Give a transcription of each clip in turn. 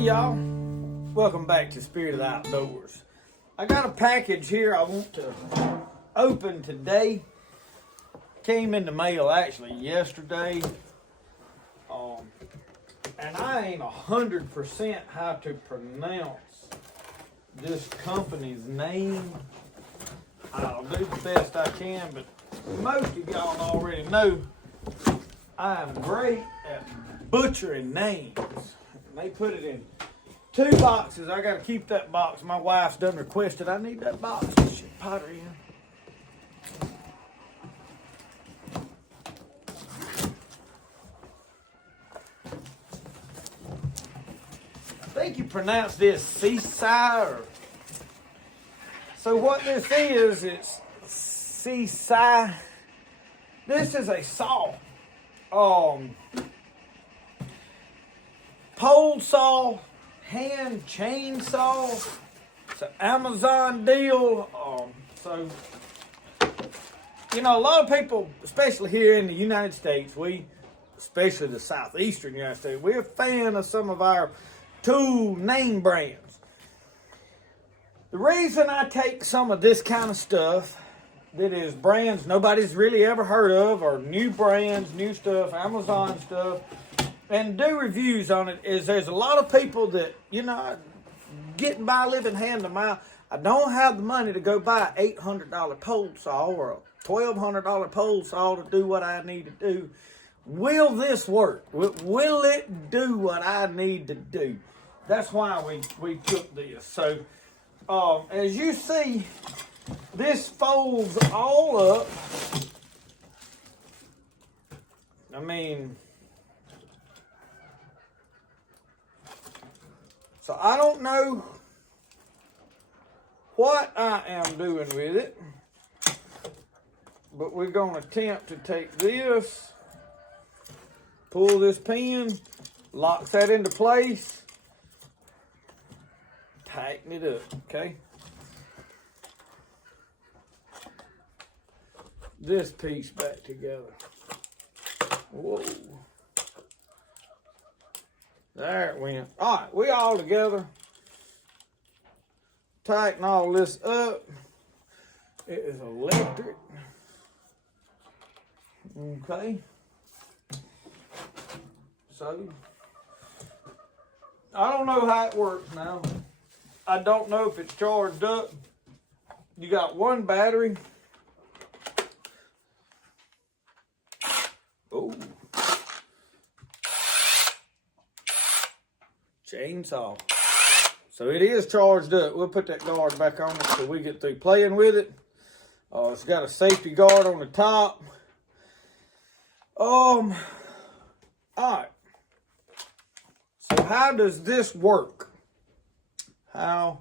Hey y'all, welcome back to Spirit of the Outdoors. I got a package here I want to open today. Came in the mail actually yesterday. And I ain't 100% how to pronounce this company's name. I'll do the best I can, but most of y'all already know I am great at butchering names. They put it in 2 boxes. I got to keep that box. My wife's done requested I need that box to ship pottery in. I think you pronounce this Seesii. So what this is, it's Seesii. This is a saw. Pole saw, hand chainsaw. It's an Amazon deal. So, you know, a lot of people, especially here in the United States, especially the southeastern United States, we're a fan of some of our tool name brands. The reason I take some of this kind of stuff that is brands nobody's really ever heard of, or new brands, new stuff, Amazon stuff, and do reviews on it, is there's a lot of people that, you know, getting by living hand to mouth. I don't have the money to go buy an $800 pole saw or a $1,200 pole saw to do what I need to do. Will this work? Will it do what I need to do? That's why we took this. So, as you see, this folds all up. I mean, so I don't know what I am doing with it, but we're going to attempt to take this, pull this pin, lock that into place, tighten it up, okay? This piece back together. Whoa. There it went. All right, we all together. Tighten all this up. It is electric. Okay. So, I don't know how it works now. I don't know if it's charged up. You got one battery. Oh. Chainsaw. So it is charged up. We'll put that guard back on it so we get through playing with it. It's got a safety guard on the top. All right. So how does this work? How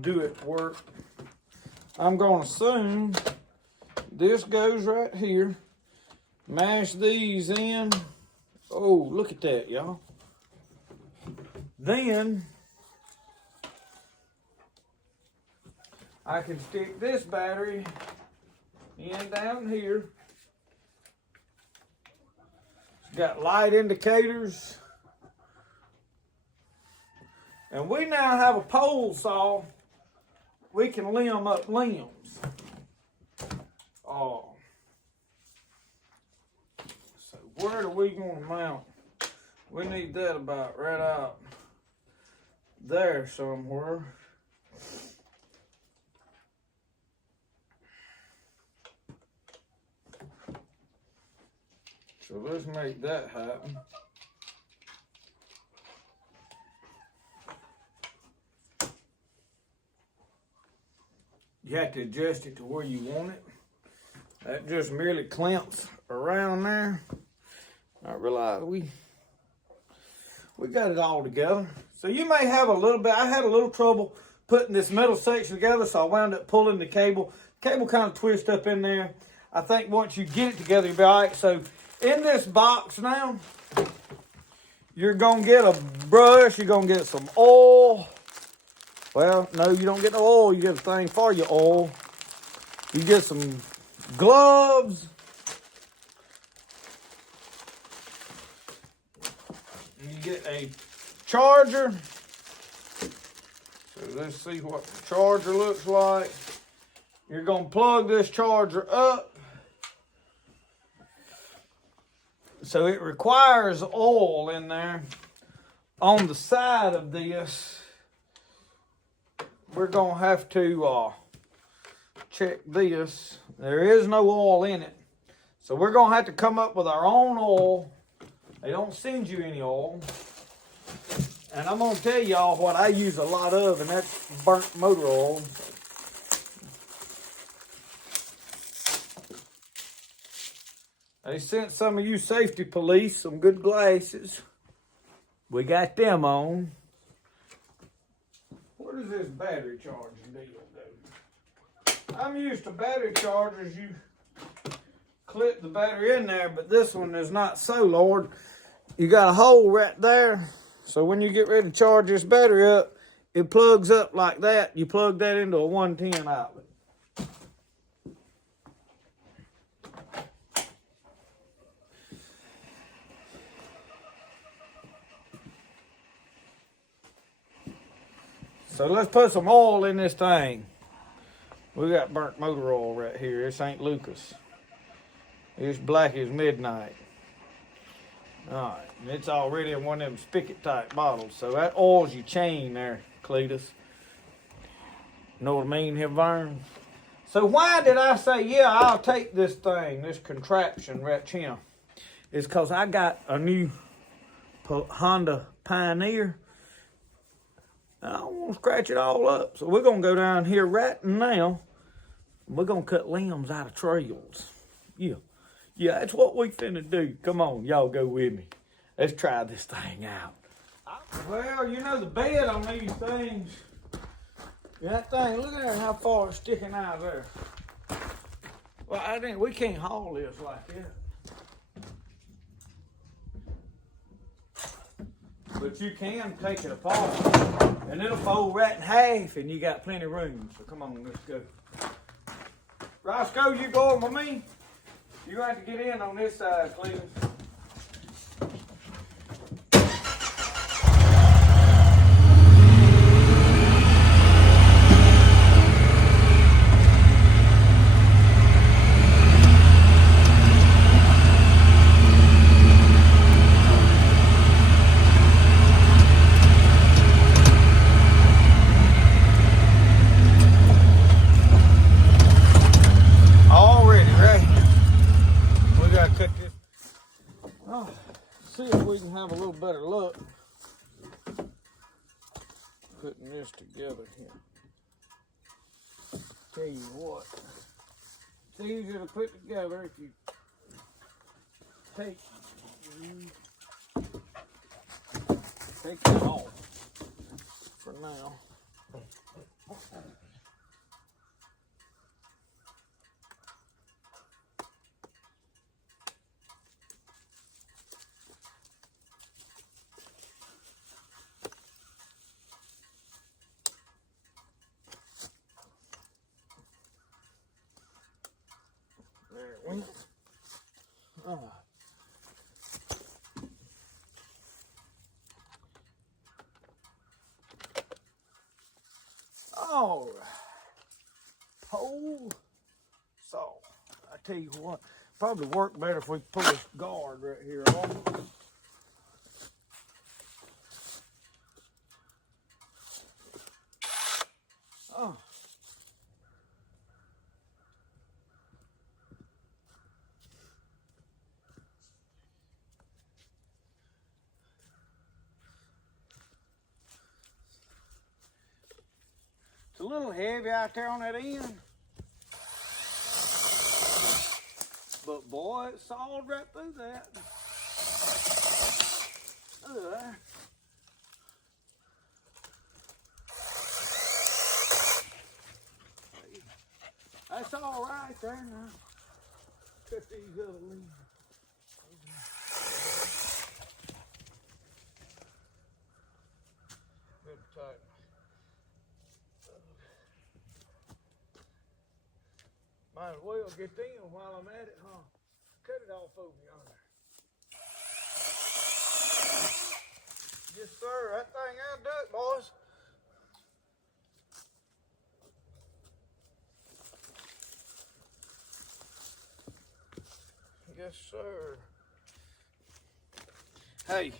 do it work? I'm going to assume this goes right here. Mash these in. Oh, look at that, y'all. Then I can stick this battery in down here. It's got light indicators. And we now have a pole saw. We can limb up limbs. So where do we want to mount? We need that about right out there somewhere. So let's make that happen. You have to adjust it to where you want it. That just merely clamps around there. I realize we got it all together. So you may have a little bit, I had a little trouble putting this metal section together, so I wound up pulling the cable. Cable kind of twists up in there. I think once you get it together, you'll be all right. So in this box now, you're going to get a brush, you're going to get some oil. Well, no, you don't get no oil, you get a thing for your oil. You get some gloves. You get a charger. So let's see what the charger looks like. You're going to plug this charger up. So it requires oil in there. On the side of this, we're going to have to check this. There is no oil in it. So we're going to have to come up with our own oil. They don't send you any oil. And I'm going to tell y'all what I use a lot of, and that's burnt motor oil. They sent some of you safety police some good glasses. We got them on. What does this battery charging deal do? I'm used to battery chargers. You clip the battery in there, but this one is not so, Lord. You got a hole right there. So when you get ready to charge this battery up, it plugs up like that. You plug that into a 110 outlet. So let's put some oil in this thing. We got burnt motor oil right here. This ain't Lucas. It's black as midnight. All right, and it's already in one of them spigot type bottles. So that oil's your chain there, Cletus. Know what I mean here, Vern? So why did I say, yeah, I'll take this thing, this contraption right here? It's because I got a new Honda Pioneer. I don't want to scratch it all up. So we're going to go down here right now. We're going to cut limbs out of trails. Yeah. Yeah, that's what we finna do. Come on, y'all go with me. Let's try this thing out. Well, you know the bed on these things. That thing, look at there how far it's sticking out of there. Well, we can't haul this like that. But you can take it apart, and it'll fold right in half, and you got plenty of room. So come on, let's go. Roscoe, you going with me? You have to get in on this side, please. See if we can have a little better luck putting this together here. Tell you what, it's easier to put together if you take that off for now. All right. Pole saw. I tell you what, probably work better if we pull this guard right here off. Oh. It's a little heavy out there on that end. But boy, it sawed right through that. Look at that. That's all right there now. Cut these other limbs. Good tight. Might as well get them while I'm at it, huh? Cut it off over yonder. Just sir. That thing will do it, boys. Yes, sir. Hey,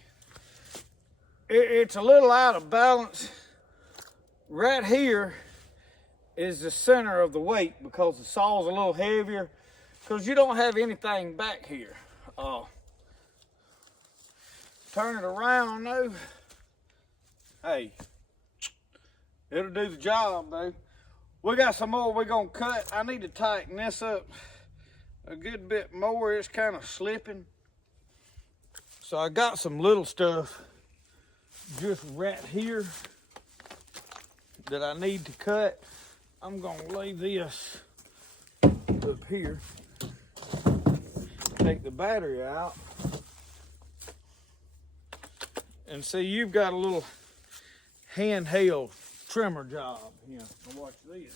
it's a little out of balance. Right here is the center of the weight because the saw's a little heavier because you don't have anything back here. Turn it around though. Hey, it'll do the job though. We got some more we're gonna cut. I need to tighten this up a good bit more. It's kind of slipping. So I got some little stuff just right here that I need to cut. I'm gonna lay this up here. Take the battery out. And see, you've got a little handheld trimmer job here. Now watch this.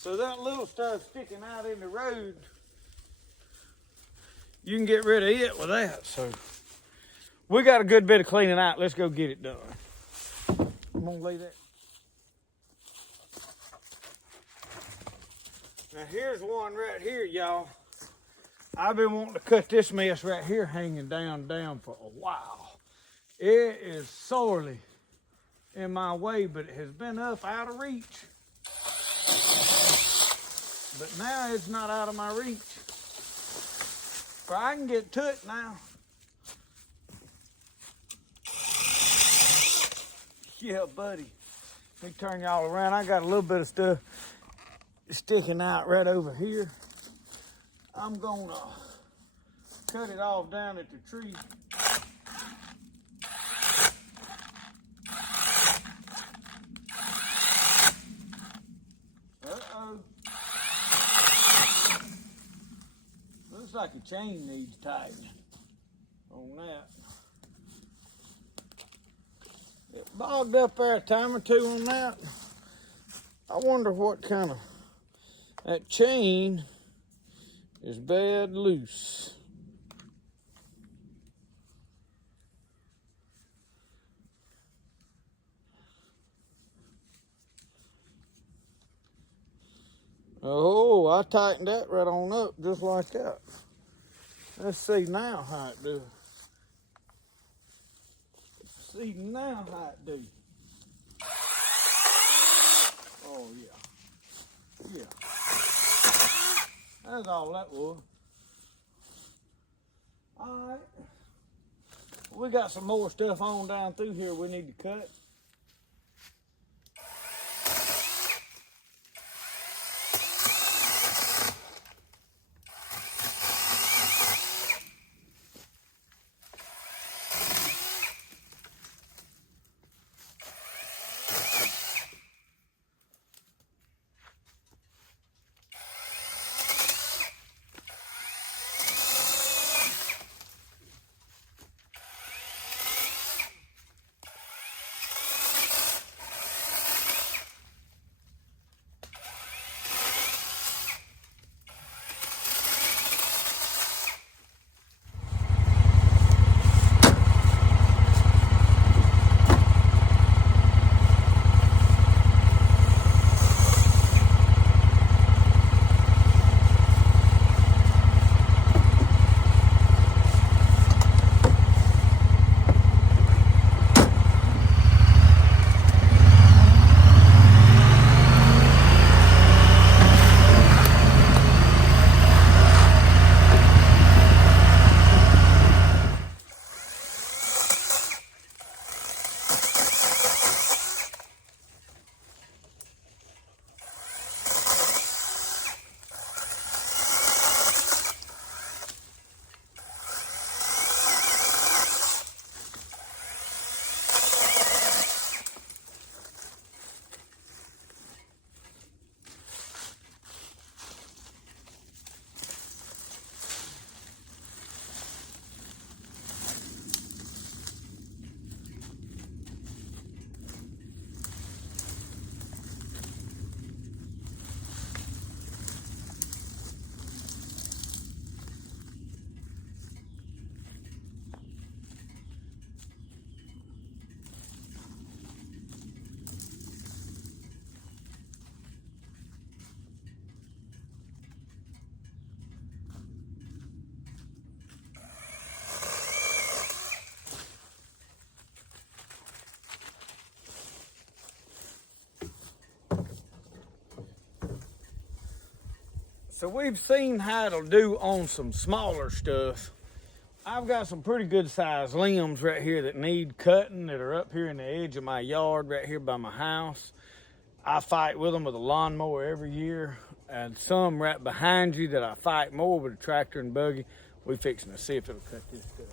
So that little stuff sticking out in the road, you can get rid of it with that. So we got a good bit of cleaning out. Let's go get it done. I'm gonna lay that. Now here's one right here, y'all. I've been wanting to cut this mess right here hanging down for a while. It is sorely in my way, but it has been up out of reach. But now it's not out of my reach. But I can get to it now. Yeah, buddy. Let me turn y'all around. I got a little bit of stuff sticking out right over here. I'm gonna cut it off down at the tree. Uh-oh. Looks like a chain needs tightening on that. It bogged up there a time or two on that. I wonder what kind of, that chain is bad loose. Oh, I tightened that right on up just like that. Let's see now how it do. See now how it do. Oh yeah. Yeah. That's all that was. Alright. We got some more stuff on down through here we need to cut. So we've seen how it'll do on some smaller stuff. I've got some pretty good sized limbs right here that need cutting that are up here in the edge of my yard right here by my house. I fight with them with a lawnmower every year, and some right behind you that I fight more with a tractor and buggy. We fixing to see if it'll cut this stuff.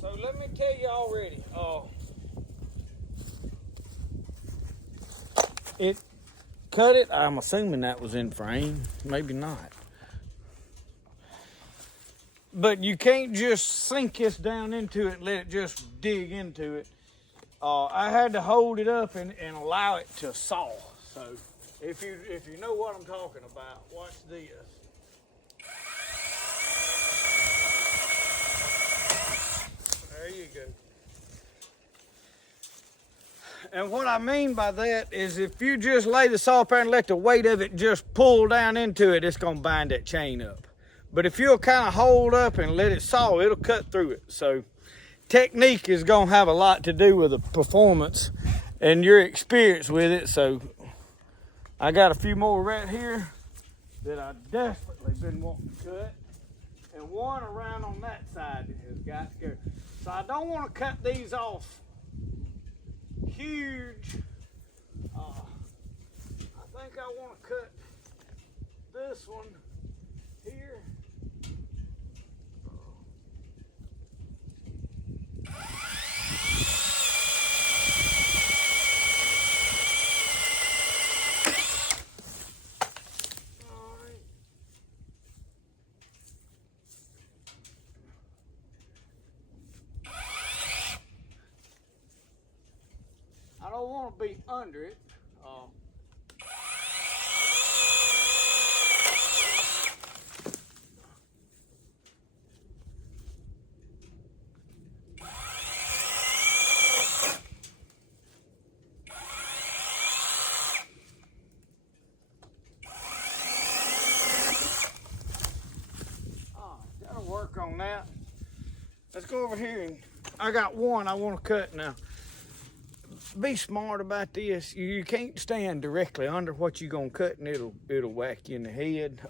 So let me tell you already, it cut it. I'm assuming that was in frame, maybe not. But you can't just sink this down into it and let it just dig into it. I had to hold it up and allow it to saw. So if you know what I'm talking about, watch this. There you go. And what I mean by that is if you just lay the saw up there and let the weight of it just pull down into it, it's gonna bind that chain up. But if you'll kind of hold up and let it saw, it'll cut through it. So technique is gonna have a lot to do with the performance and your experience with it. So I got a few more right here that I desperately been wanting to cut, and one around on that side that has got to go. So I don't want to cut these off huge. I think I want to cut this one here. I don't want to be under it. That'll work on that. Let's go over here, and I got one I want to cut now. Be smart about this. You can't stand directly under what you're gonna cut, and it'll whack you in the head.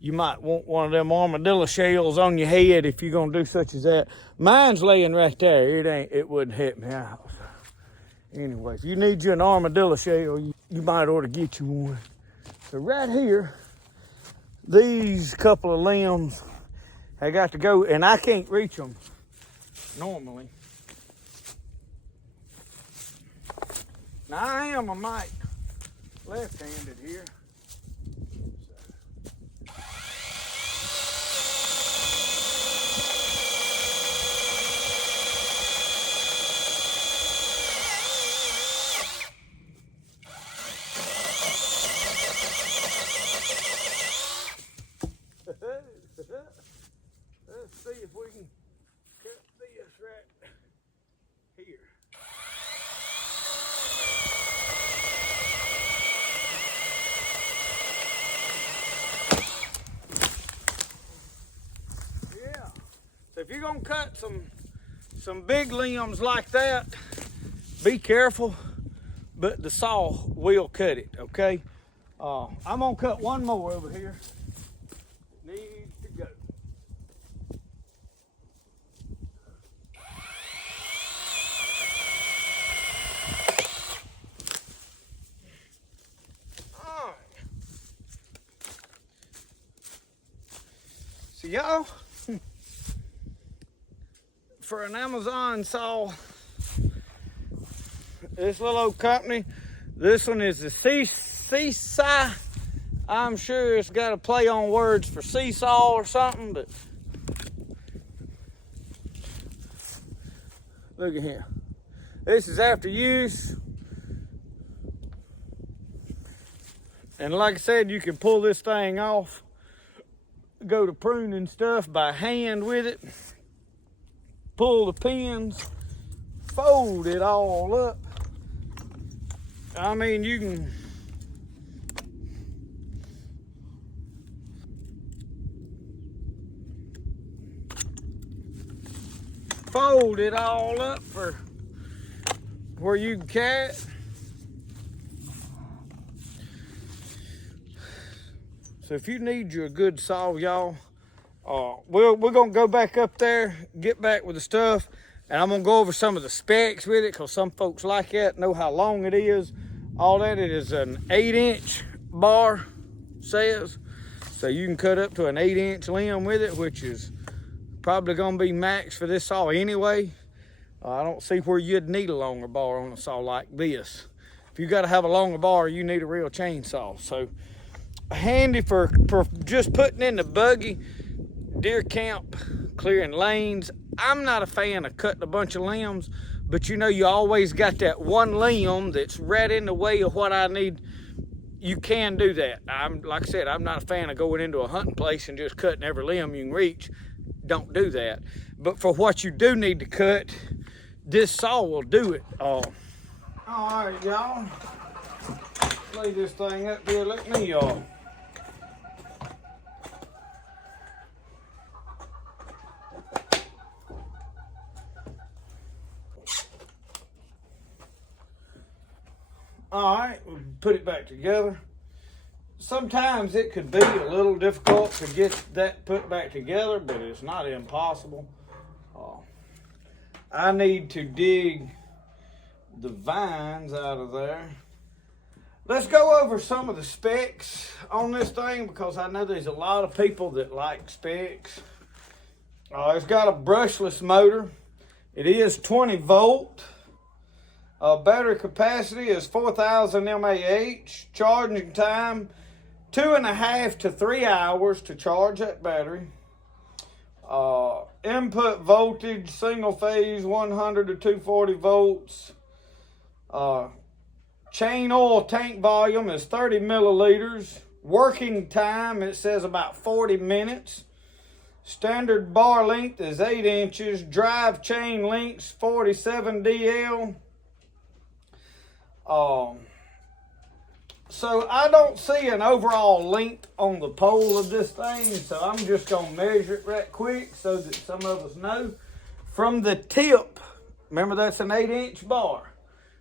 You might want one of them armadillo shells on your head if you're gonna do such as that. Mine's laying right there. It wouldn't hit me out. So anyway, if you need you an armadillo shell, you might ought to get you one. So right here, these couple of limbs, I got to go, and I can't reach them normally. Now I am a mite left-handed here. Let's see if we can cut this right here. If you're gonna cut some big limbs like that, be careful, but the saw will cut it, okay? I'm gonna cut one more over here. Needs to go. All right. So y'all, for an Amazon saw, this little old company, this one is the Seesii. I'm sure it's got a play on words for seesaw or something, but look at here. This is after use. And like I said, you can pull this thing off, go to pruning stuff by hand with it. Pull the pins, fold it all up. I mean, you can fold it all up for where you can carry it. So if you need you a good saw, y'all, we're gonna go back up there, get back with the stuff, and I'm gonna go over some of the specs with it, because some folks like that, know how long it is. All that, it is an 8-inch bar, says. So you can cut up to an 8-inch limb with it, which is probably gonna be max for this saw anyway. I don't see where you'd need a longer bar on a saw like this. If you gotta have a longer bar, you need a real chainsaw. So handy for just putting in the buggy, deer camp, clearing lanes. I'm not a fan of cutting a bunch of limbs, but you know, you always got that one limb that's right in the way of what I need. You can do that. Like I said, I'm not a fan of going into a hunting place and just cutting every limb you can reach. Don't do that. But for what you do need to cut, this saw will do it. All right, y'all. Lay this thing up here. Let me all right, we'll put it back together. Sometimes it could be a little difficult to get that put back together, but it's not impossible. I need to dig the vines out of there. Let's go over some of the specs on this thing, because I know there's a lot of people that like specs. It's got a brushless motor. It is 20 volt. Battery capacity is 4,000 mAh. Charging time, 2.5 to 3 hours to charge that battery. Input voltage, single phase, 100 to 240 volts. Chain oil tank volume is 30 milliliters. Working time, it says about 40 minutes. Standard bar length is 8 inches. Drive chain lengths, 47 DL. So I don't see an overall length on the pole of this thing, so I'm just gonna measure it right quick so that some of us know. From the tip, remember that's an 8-inch bar.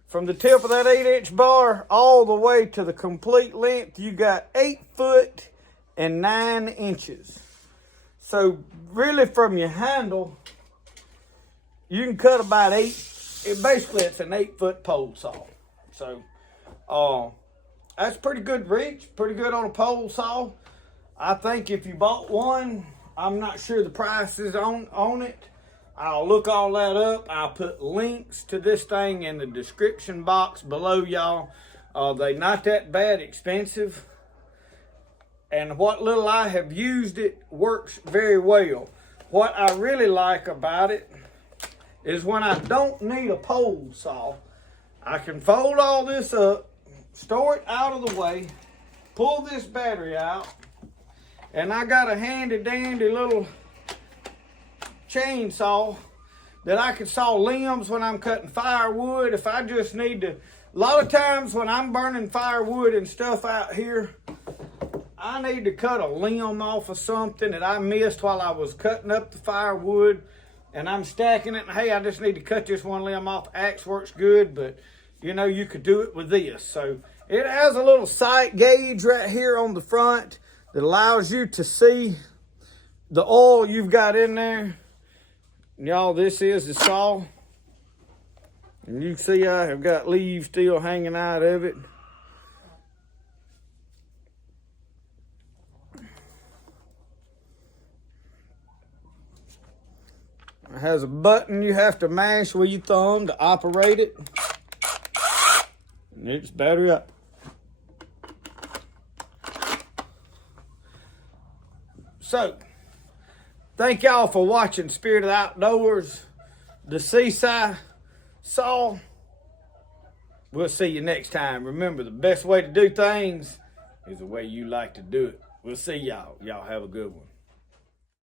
From the tip of that 8-inch bar all the way to the complete length, you got 8 foot and 9 inches. So really from your handle, you can cut about 8. Basically it's an 8-foot pole saw. So, that's pretty good reach, pretty good on a pole saw. I think if you bought one, I'm not sure the price is on it. I'll look all that up. I'll put links to this thing in the description box below, y'all. They're not that bad expensive. And what little I have used it works very well. What I really like about it is when I don't need a pole saw, I can fold all this up, store it out of the way, pull this battery out, and I got a handy dandy little chainsaw that I can saw limbs when I'm cutting firewood. If I just need to, a lot of times when I'm burning firewood and stuff out here, I need to cut a limb off of something that I missed while I was cutting up the firewood, and I'm stacking it, and hey, I just need to cut this one limb off. Axe works good, but you know, you could do it with this. So it has a little sight gauge right here on the front that allows you to see the oil you've got in there. Y'all, this is the saw. And you can see I have got leaves still hanging out of it. It has a button you have to mash with your thumb to operate it. And it's battery up. So, thank y'all for watching Spirit of the Outdoors, the Seesii Saw. We'll see you next time. Remember, the best way to do things is the way you like to do it. We'll see y'all. Y'all have a good one.